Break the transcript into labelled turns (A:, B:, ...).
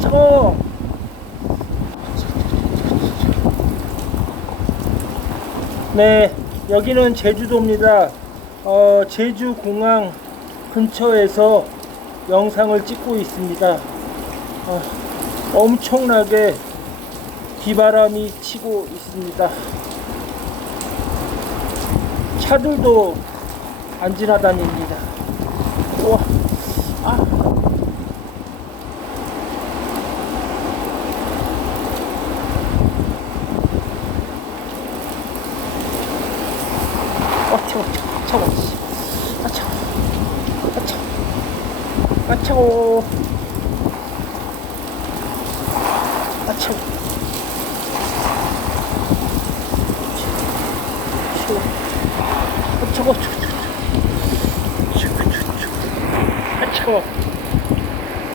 A: 차가워. 네, 여기는 제주도입니다. 어, 제주 공항 근처에서 영상을 찍고 있습니다. 어, 엄청나게 비바람이 치고 있습니다. 차들도 안 지나다닙니다. 우와. 어, 차워, 차워, 차워. 씨. 아, 차워. 아, 차워. 아, 차워. 아, 차워.